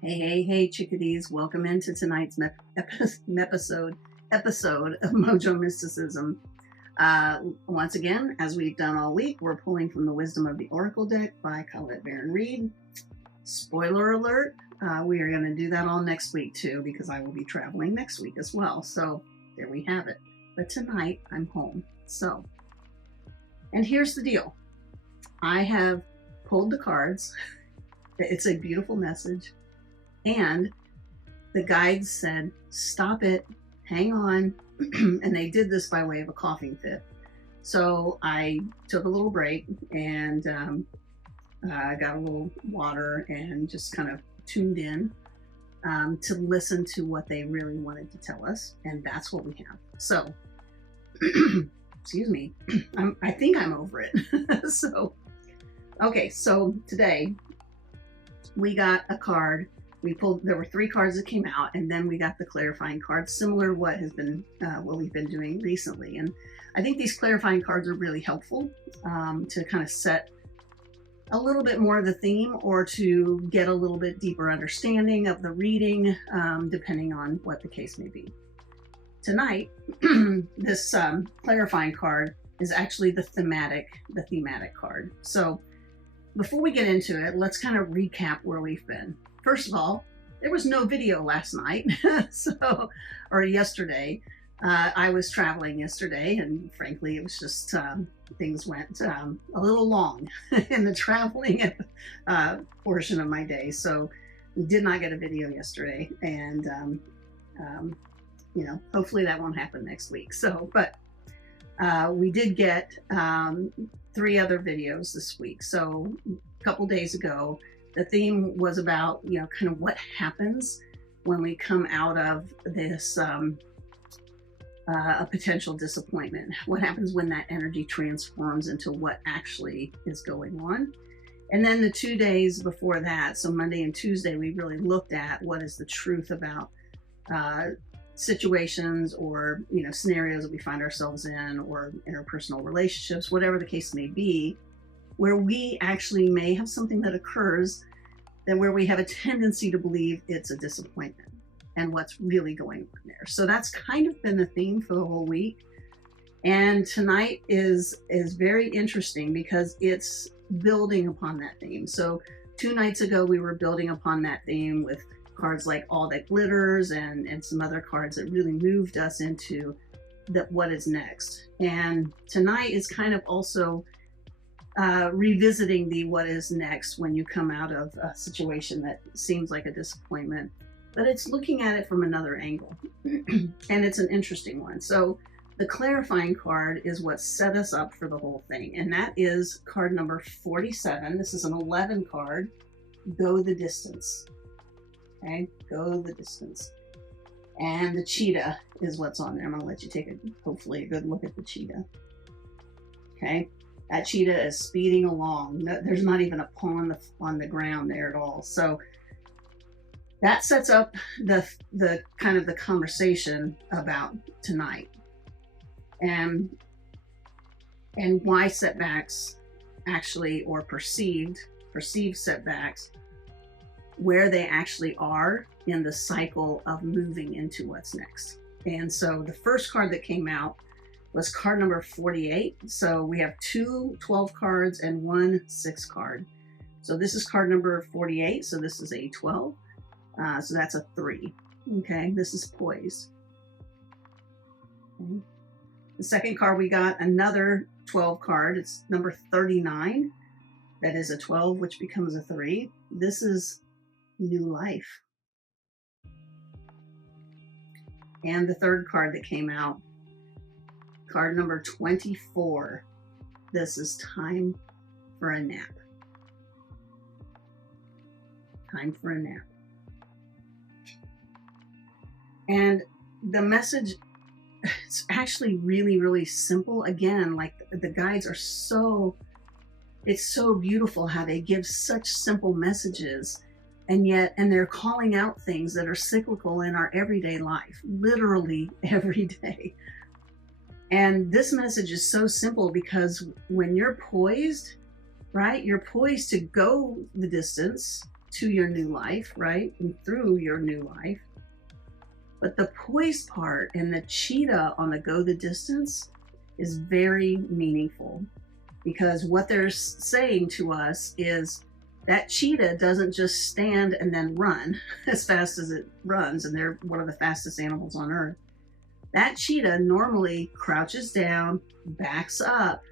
Hey, chickadees. Welcome into tonight's episode of Mojo Mysticism. Once again, as we've done all week, we're pulling from the Wisdom of the Oracle deck by Colette Baron Reed. Spoiler alert, we are going to do that all next week too, because I will be traveling next week as well. So there we have it. But tonight, I'm home. And here's the deal. I have pulled the cards. It's a beautiful message. And the guides said, stop it, hang on. And they did this by way of a coughing fit. So I took a little break and got a little water and just kind of tuned in to listen to what they really wanted to tell us. And that's what we have. So, excuse me, I think I'm over it. Okay, so today we got a card. There were 3 cards that came out, and then we got the clarifying cards, similar to what we've been doing recently. And I think these clarifying cards are really helpful to kind of set a little bit more of the theme, or to get a little bit deeper understanding of the reading, depending on what the case may be. Tonight, this clarifying card is actually the thematic card. So before we get into it, let's kind of recap where we've been. First of all, there was no video last night, or yesterday. I was traveling yesterday, and frankly, it was just things went a little long in the traveling portion of my day. So we did not get a video yesterday, and hopefully that won't happen next week. But we did get 3 other videos this week. So a couple days ago, the theme was about, kind of what happens when we come out of this a potential disappointment. What happens when that energy transforms into what actually is going on? And then the 2 days before that, so Monday and Tuesday, we really looked at what is the truth about situations or scenarios that we find ourselves in, or interpersonal relationships, whatever the case may be, where we actually may have something that occurs where we have a tendency to believe it's a disappointment, and what's really going on there. So that's kind of been the theme for the whole week. And tonight is very interesting because it's building upon that theme. So 2 nights ago, we were building upon that theme with cards like All That Glitters and some other cards that really moved us into what is next. And tonight is kind of also revisiting the what is next when you come out of a situation that seems like a disappointment, but it's looking at it from another angle. And it's an interesting one. So the clarifying card is what set us up for the whole thing, and that is card number 47. This is an 11 card. Go the distance. Okay, go the distance. And the cheetah is what's on there. I'm going to let you take hopefully a good look at the cheetah. Okay. That cheetah is speeding along. There's not even a paw on the ground there at all. So that sets up the kind of the conversation about tonight, and why setbacks actually, or perceived setbacks, where they actually are in the cycle of moving into what's next. And so the first card that came out was card number 48. So we have 2 12 cards and 1 6 card. So this is card number 48. So this is a 12. So that's a 3. Okay, this is Poise. Okay. The second card, we got another 12 card. It's number 39. That is a 12, which becomes a 3. This is New Life. And the third card that came out, card number 24. This is Time for a Nap. Time for a nap. And the message, it's actually really, really simple. Again, like the guides are it's so beautiful how they give such simple messages, and they're calling out things that are cyclical in our everyday life, literally every day. And this message is so simple because when you're poised, right, you're poised to go the distance, to your new life, right? And through your new life. But the poise part and the cheetah on the go the distance is very meaningful, because what they're saying to us is that cheetah doesn't just stand and then run as fast as it runs, and they're one of the fastest animals on earth. That cheetah normally crouches down, backs up,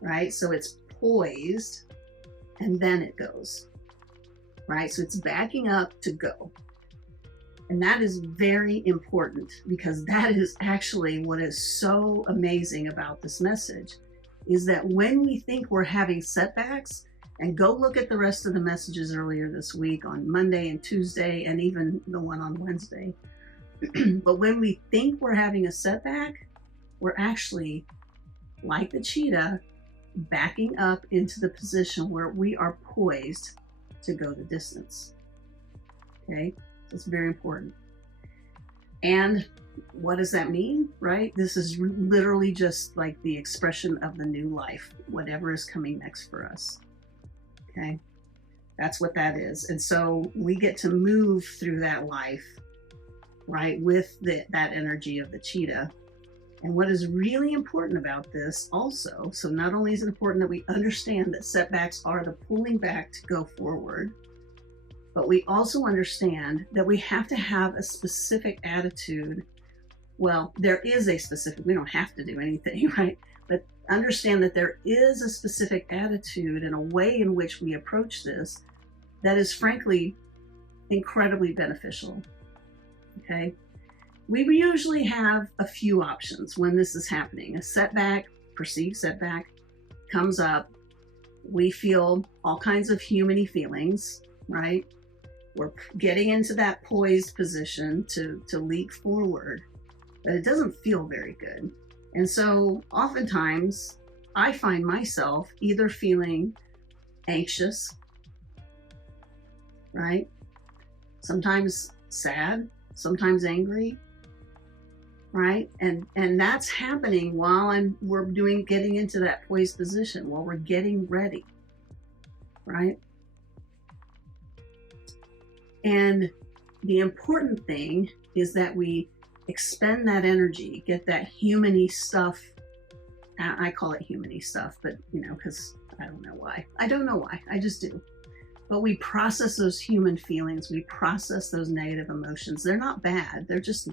right? So it's poised, and then it goes, right? So it's backing up to go. And that is very important, because that is actually what is so amazing about this message, is that when we think we're having setbacks, and go look at the rest of the messages earlier this week on Monday and Tuesday, and even the one on Wednesday. But when we think we're having a setback, we're actually, like the cheetah, backing up into the position where we are poised to go the distance. Okay, so it's very important. And what does that mean, right? This is literally just like the expression of the new life, whatever is coming next for us. Okay, that's what that is. And so we get to move through that life, right, with that energy of the cheetah. And what is really important about this also, so not only is it important that we understand that setbacks are the pulling back to go forward, but we also understand that we have to have a specific attitude. Well, there is a specific, we don't have to do anything, right? But understand that there is a specific attitude and a way in which we approach this that is frankly incredibly beneficial. Okay, we usually have a few options when this is happening. A setback, perceived setback, comes up. We feel all kinds of human-y feelings, right? We're getting into that poised position to leap forward, but it doesn't feel very good. And so oftentimes I find myself either feeling anxious, right? Sometimes sad, sometimes angry, right? And that's happening while we're getting into that poised position, while we're getting ready, right? And the important thing is that we expend that energy, get that human-y stuff. I call it human-y stuff, but because I don't know why. I don't know why, I just do. But we process those human feelings, we process those negative emotions. They're not bad, they're just,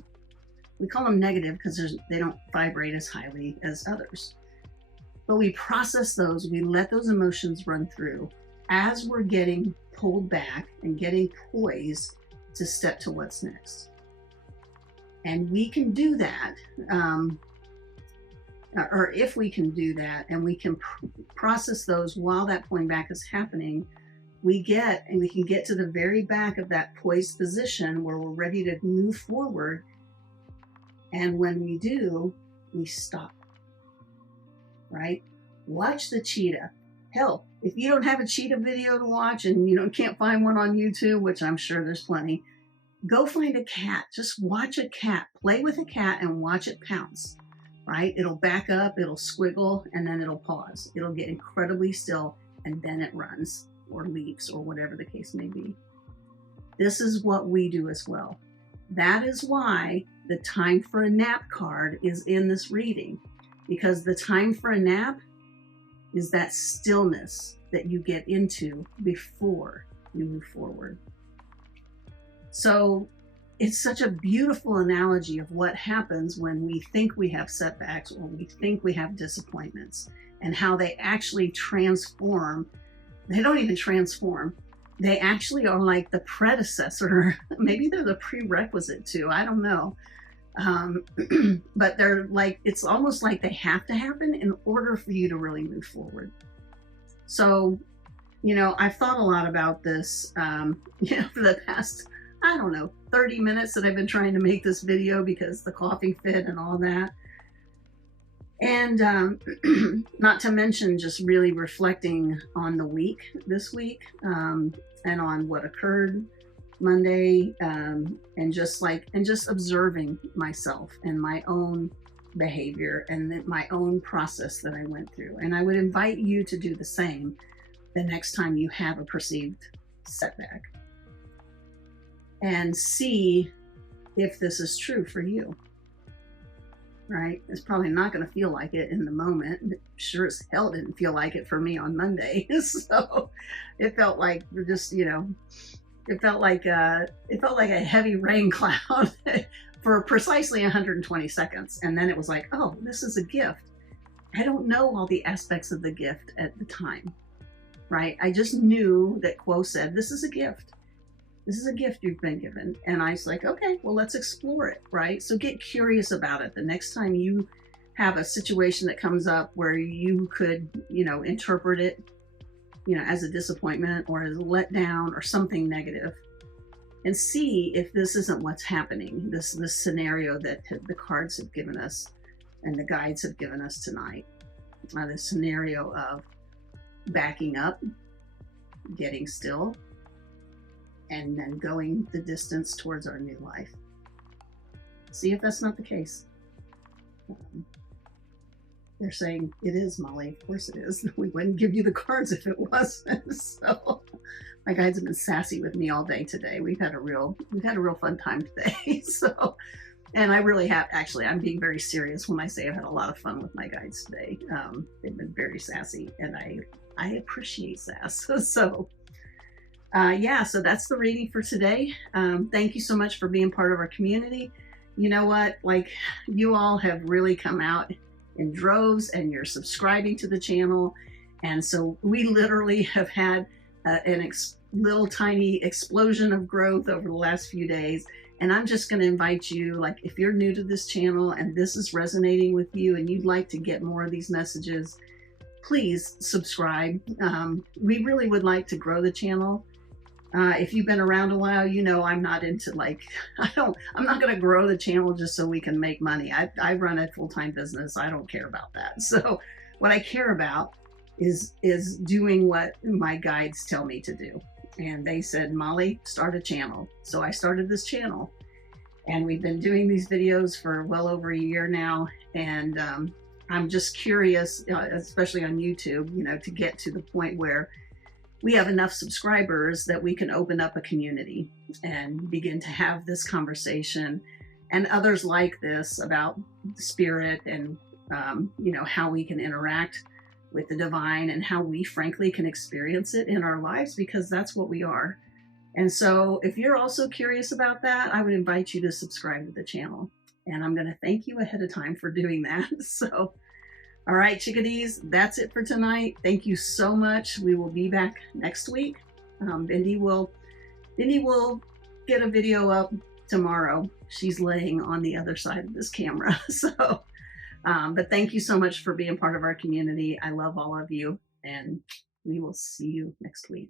we call them negative because they don't vibrate as highly as others. But we process those, we let those emotions run through as we're getting pulled back and getting poised to step to what's next. And we can do that, or if we can do that, and we can process those while that pulling back is happening, we can get to the very back of that poised position where we're ready to move forward. And when we do, we stop, right? Watch the cheetah. Hell, if you don't have a cheetah video to watch and can't find one on YouTube, which I'm sure there's plenty, go find a cat. Just watch a cat. Play with a cat and watch it pounce, right? It'll back up, it'll squiggle, and then it'll pause. It'll get incredibly still, and then it runs or leaps or whatever the case may be. This is what we do as well. That is why the time for a nap card is in this reading, because the time for a nap is that stillness that you get into before you move forward. So it's such a beautiful analogy of what happens when we think we have setbacks or we think we have disappointments, and how they actually transform. They don't even transform. They actually are like the predecessor. Maybe they're the prerequisite too. I don't know. But they're like, it's almost like they have to happen in order for you to really move forward. So, I've thought a lot about this, for the past, 30 minutes that I've been trying to make this video because the coughing fit and all that. And not to mention just really reflecting on the week this week, and on what occurred Monday, and just observing myself and my own behavior and my own process that I went through. And I would invite you to do the same the next time you have a perceived setback. and see if this is true for you. Right? It's probably not going to feel like it in the moment. It sure as hell didn't feel like it for me on Monday. So it felt like just, it felt like a heavy rain cloud for precisely 120 seconds. And then it was like, oh, this is a gift. I don't know all the aspects of the gift at the time, right? I just knew that Quo said, this is a gift. This is a gift you've been given. And I was like, okay, well, let's explore it, right? So get curious about it. The next time you have a situation that comes up where you could, interpret it, as a disappointment or as a letdown or something negative, and see if this isn't what's happening, this scenario that the cards have given us and the guides have given us tonight. The scenario of backing up, getting still, and then going the distance towards our new life. See if that's not the case. They're saying it is, Molly. Of course it is. We wouldn't give you the cards if it wasn't. So my guides have been sassy with me all day today. We've had a real fun time today. So, and I really have, actually, I'm being very serious when I say I've had a lot of fun with my guides today. They've been very sassy, and I appreciate sass. So so that's the reading for today. Thank you so much for being part of our community. You know what? Like, you all have really come out in droves, and you're subscribing to the channel. And so we literally have had little tiny explosion of growth over the last few days. And I'm just going to invite you, like, if you're new to this channel and this is resonating with you and you'd like to get more of these messages, please subscribe. We really would like to grow the channel. If you've been around a while, I'm not into I'm not going to grow the channel just so we can make money. I run a full-time business. I don't care about that. So what I care about is doing what my guides tell me to do. And they said, Molly, start a channel. So I started this channel, and we've been doing these videos for well over a year now. And I'm just curious, especially on YouTube, to get to the point where we have enough subscribers that we can open up a community and begin to have this conversation and others like this about spirit and, how we can interact with the divine and how we frankly can experience it in our lives, because that's what we are. And so if you're also curious about that, I would invite you to subscribe to the channel. And I'm going to thank you ahead of time for doing that. So, all right, chickadees, that's it for tonight. Thank you so much. We will be back next week. Bindi will get a video up tomorrow. She's laying on the other side of this camera. So, but thank you so much for being part of our community. I love all of you, and we will see you next week.